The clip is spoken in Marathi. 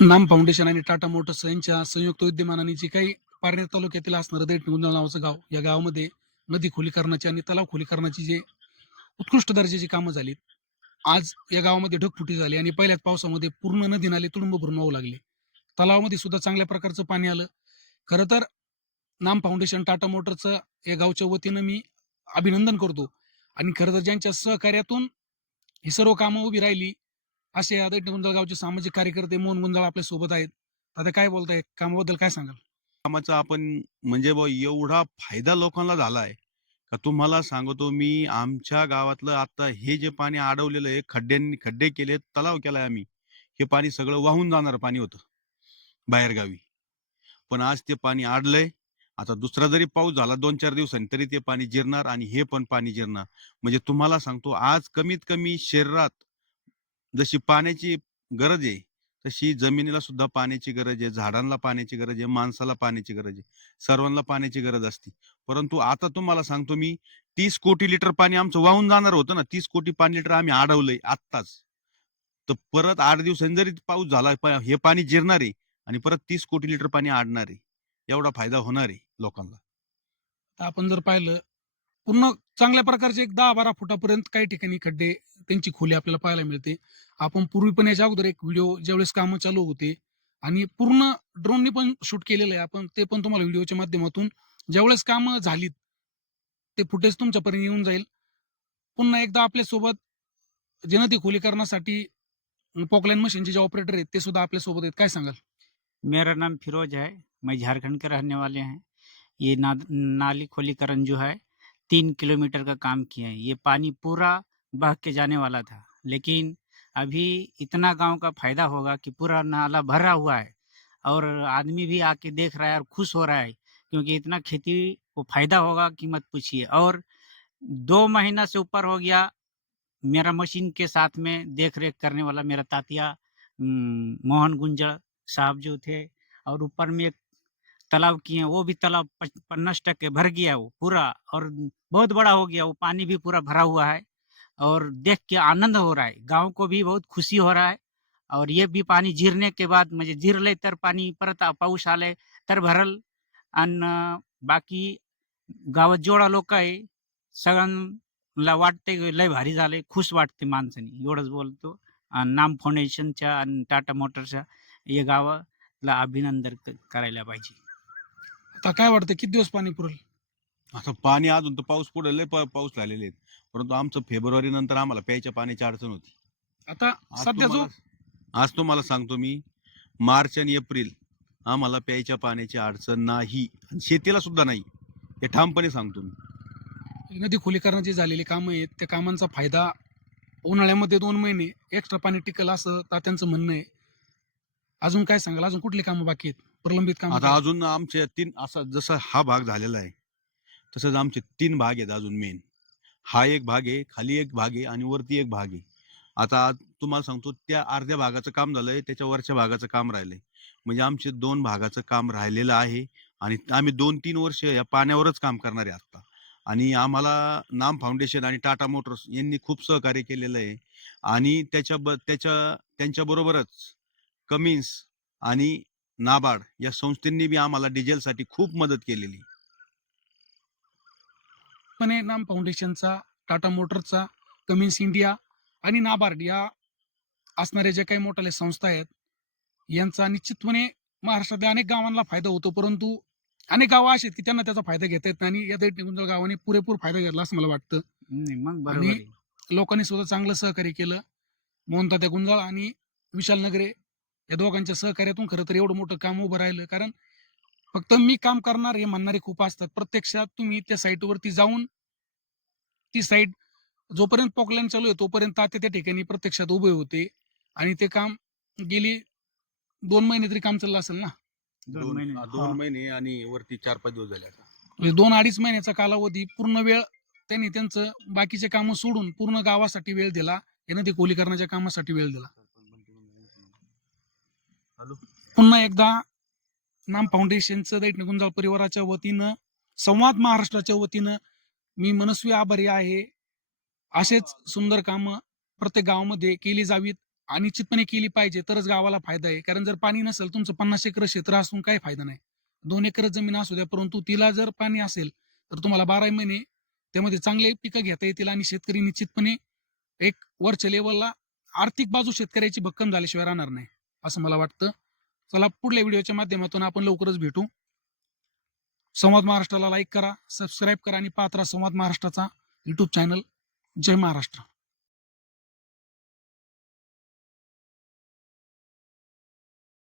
नाम फाउंडेशन आणि टाटा मोटर्स यांच्या संयुक्त विद्यमानाने जे काही पारनेर तालुक्यातील असणारं दैठ गुंजळ नावाचं गाव या गावामध्ये नदी खोलीकरणाची आणि तलाव खोलीकरणाची जे उत्कृष्ट दर्जाची कामं झालीत आज या गावामध्ये ढगफुटी झाली आणि पहिल्याच पावसामध्ये पूर्ण नदी नाले तुडुंब भरून वाहू लागले. तलावामध्ये सुद्धा चांगल्या प्रकारचं पाणी आलं. खरं तर नाम फाउंडेशन टाटा मोटरचं या गावच्या वतीनं मी अभिनंदन करतो. आणि खरं तर ज्यांच्या सहकार्यातून ही सर्व कामं उभी राहिली असे या गुंजाळ गावचे सामाजिक कार्यकर्ते मोहन गुंजाळ आपल्यासोबत आहेत. आता काय बोलताय कामाबद्दल काय सांगाल? कामाचा आपण म्हणजे बुवा एवढा फायदा लोकांना झालाय का तुम्हाला सांगतो मी आमच्या गावातलं आता हे जे पाणी अडवलेलं आहे खड्ड्यांनी खड्डे केले तलाव केलाय आम्ही. हे पाणी सगळं वाहून जाणार पाणी होतं बाहेरगावी. पण आज ते पाणी आडलंय आता दुसरा जरी पाऊस झाला दोन चार दिवसांनी तरी ते पाणी जिरणार आणि हे पण पाणी जिरणार. म्हणजे तुम्हाला सांगतो आज कमीत कमी शरीरात जशी पाण्याची गरज आहे तशी जमिनीला सुद्धा पाण्याची गरज आहे झाडांना पाण्याची गरज आहे माणसाला पाण्याची गरज आहे सर्वांना पाण्याची गरज असते. परंतु आता तुम्हाला सांगतो मी तीस कोटी लिटर पाणी आमचं वाहून जाणार होतं ना तीस कोटी पाणी लिटर आम्ही अडवलंय आत्ताच. तर परत आठ दिवसांनी जरी पाऊस झाला हे पाणी जिरणार आहे आणि परत तीस कोटी लिटर पाणी आडणार आहे. एवढा फायदा होणार आहे लोकांना. आपण जर पाहिलं पूर्ण चांगल्या प्रकारचे एक दहा बारा फुटापर्यंत काही ठिकाणी खड्डे त्यांची खोली आपल्याला पाहायला मिळते. आपण पूर्वी पण याच्या अगोदर एक व्हिडिओ ज्यावेळेस कामं चालू होते आणि पूर्ण ड्रोननी पण शूट केलेलं आहे. आपण ते पण तुम्हाला व्हिडिओच्या माध्यमातून ज्यावेळेस कामं झालीत ते फुटेज तुमच्यापर्यंत येऊन जाईल. पुन्हा एकदा आपल्यासोबत जे नदी खोलीकरणासाठी पॉकलाईन मशीनचे जे ऑपरेटर आहेत ते सुद्धा आपल्यासोबत आहेत. काय सांगाल? मेरा नाम फिरोज है मैं झारखंड के रहने वाले हैं. ये ना, नाली खोलीकरण जो है तीन किलोमीटर का काम किया है, ये पानी पूरा बह के जाने वाला था। लेकिन अभी इतना गाँव का फ़ायदा होगा कि पूरा नाला भरा हुआ है और आदमी भी आके देख रहा है और खुश हो रहा है, क्योंकि इतना खेती को फ़ायदा होगा कि मत पूछिए। और दो महीना से ऊपर हो गया, मेरा मशीन के साथ में देख रेख करने वाला मेरा तातिया मोहन गुंजर साहब जो थे और ऊपर में एक तालाब किए वो भी तालाब पन्नास टक्के भर गया वो पूरा और बहुत बड़ा हो गया, वो पानी भी पूरा भरा हुआ है और देख के आनंद हो रहा है। गाँव को भी बहुत खुशी हो रहा है और ये भी पानी जिरणे के बाद म्हणजे जिरले तर पाणी परत पाऊस आले, तर भरल। आणि बाकी गावात जेवढा लोक आहे सगळ्यांना वाटते लय भारी झाले, खुश वाटते माणसानी, एवढंच बोलतो। नाम फाउंडेशनच्या आणि टाटा मोटरच्या या गावाला अभिनंदन क- करायला पाहिजे। आता काय वाटतं किती दिवस पाणी पुरेल? आता पाणी अजून तर पाऊस पुढे लय पा- पाऊस झालेले आहेत. परंतु आमचं फेब्रुवारी नंतर आम्हाला प्यायच्या पाण्याची अडचण होती. आता आज सध्या जो तुम्हाला- आज तुम्हाला सांगतो मी मार्च आणि एप्रिल आम्हाला प्यायच्या पाण्याची अडचण नाही. आणि शेतीला सुद्धा नाही. हे ठामपणे सांगतो मी. नदी खोलीकरणाची झालेली कामं आहेत त्या कामांचा फायदा उन्हाळ्यामध्ये दोन महिने एक्स्ट्रा पाणी टिकल असं तात्यांचं म्हणणं आहे. अजून काय सांगाल? अजून कुठली कामं बाकी आहेत? प्रलंबित काम आता अजून आमचे तीन असा जसा हा भाग झालेला आहे तसंच आमचे तीन भाग आहेत अजून मेन हा एक भाग आहे खाली एक भाग आहे आणि वरती एक भाग आहे. आता तुम्हाला सांगतो त्या अर्ध्या भागाचं काम झालंय त्याच्या वरच्या भागाचं काम राहिलंय. म्हणजे आमचे दोन भागाचं काम राहिलेलं आहे आणि आम्ही दोन तीन वर्ष या पाण्यावरच काम करणार आहे आता. आणि आम्हाला नाम फाउंडेशन आणि टाटा मोटर्स यांनी खूप सहकार्य केलेलं आहे. आणि त्याच्या ब त्याच्या त्यांच्या बरोबरच कमिन्स आणि नाबार्ड या संस्थेंनी बी आम्हाला डिझेलसाठी खूप मदत केलेली. पण नाम फाउंडेशनचा टाटा मोटरचा कमिन्स इंडिया आणि नाबार्ड या असणाऱ्या ज्या काही मोठ्या संस्था आहेत यांचा निश्चितपणे महाराष्ट्रातल्या अनेक गावांना फायदा होतो. परंतु अनेक गावं अशी आहेत की त्यांना त्याचा फायदा घेता येत नाही आणि या गुंजळ गावाने पुरेपूर फायदा घेतला असं मला वाटतं. आणि आहे. लोकांनी सुद्धा चांगलं सहकार्य केलं. मोहनतात्या गुंजाळ आणि विशाल नगरे या दोघांच्या सहकार्यातून खरं तर एवढं मोठं काम उभं राहिलं. कारण फक्त मी काम करणार हे म्हणणारे खूप असतात. प्रत्यक्षात तुम्ही त्या साईटवरती जाऊन ती साईट जोपर्यंत पॉकलाईन चालू आहे तोपर्यंत तात्या त्या ठिकाणी प्रत्यक्षात उभे होते. आणि ते काम गेली दोन महिने तरी काम चाललं असेल ना? दोन महिने. हा, दोन महिने आणि वरती चार पाच दिवस झाले आता. म्हणजे दोन अडीच महिन्याचा कालावधी पूर्ण वेळ त्यांनी त्यांचं बाकीचे कामं सोडून पूर्ण गावासाठी वेळ दिला. यानं ते कोलीकरणाच्या कामासाठी वेळ दिला. पुन्हा एकदा नाम फाउंडेशनचं दैट गुंजाळ परिवाराच्या वतीनं संवाद महाराष्ट्राच्या वतीनं मी मनस्वी आभारी आहे. असेच सुंदर कामं प्रत्येक गावामध्ये केली जावीत निश्चितपणे केली पाहिजे तरच गावाला फायदा आहे. कारण जर पाणी नसेल तुमचं पन्नास एकर क्षेत्र असून काही फायदा नाही. दोन एकर जमीन असू द्या परंतु तिला जर पाणी असेल तर तुम्हाला बारा महिने त्यामध्ये चांगले पिकं घेता येतील आणि शेतकरी निश्चितपणे एक वरच्या लेवलला आर्थिक बाजू शेतकऱ्याची भक्कम झाल्याशिवाय राहणार नाही. असं मला वाटतं. चला पुढल्या व्हिडिओच्या माध्यमातून आपण लवकरच भेटू. संवाद महाराष्ट्राला लाईक करा सबस्क्राईब करा आणि पात्रा संवाद महाराष्ट्राचा युट्यूब चॅनल जय महाराष्ट्र.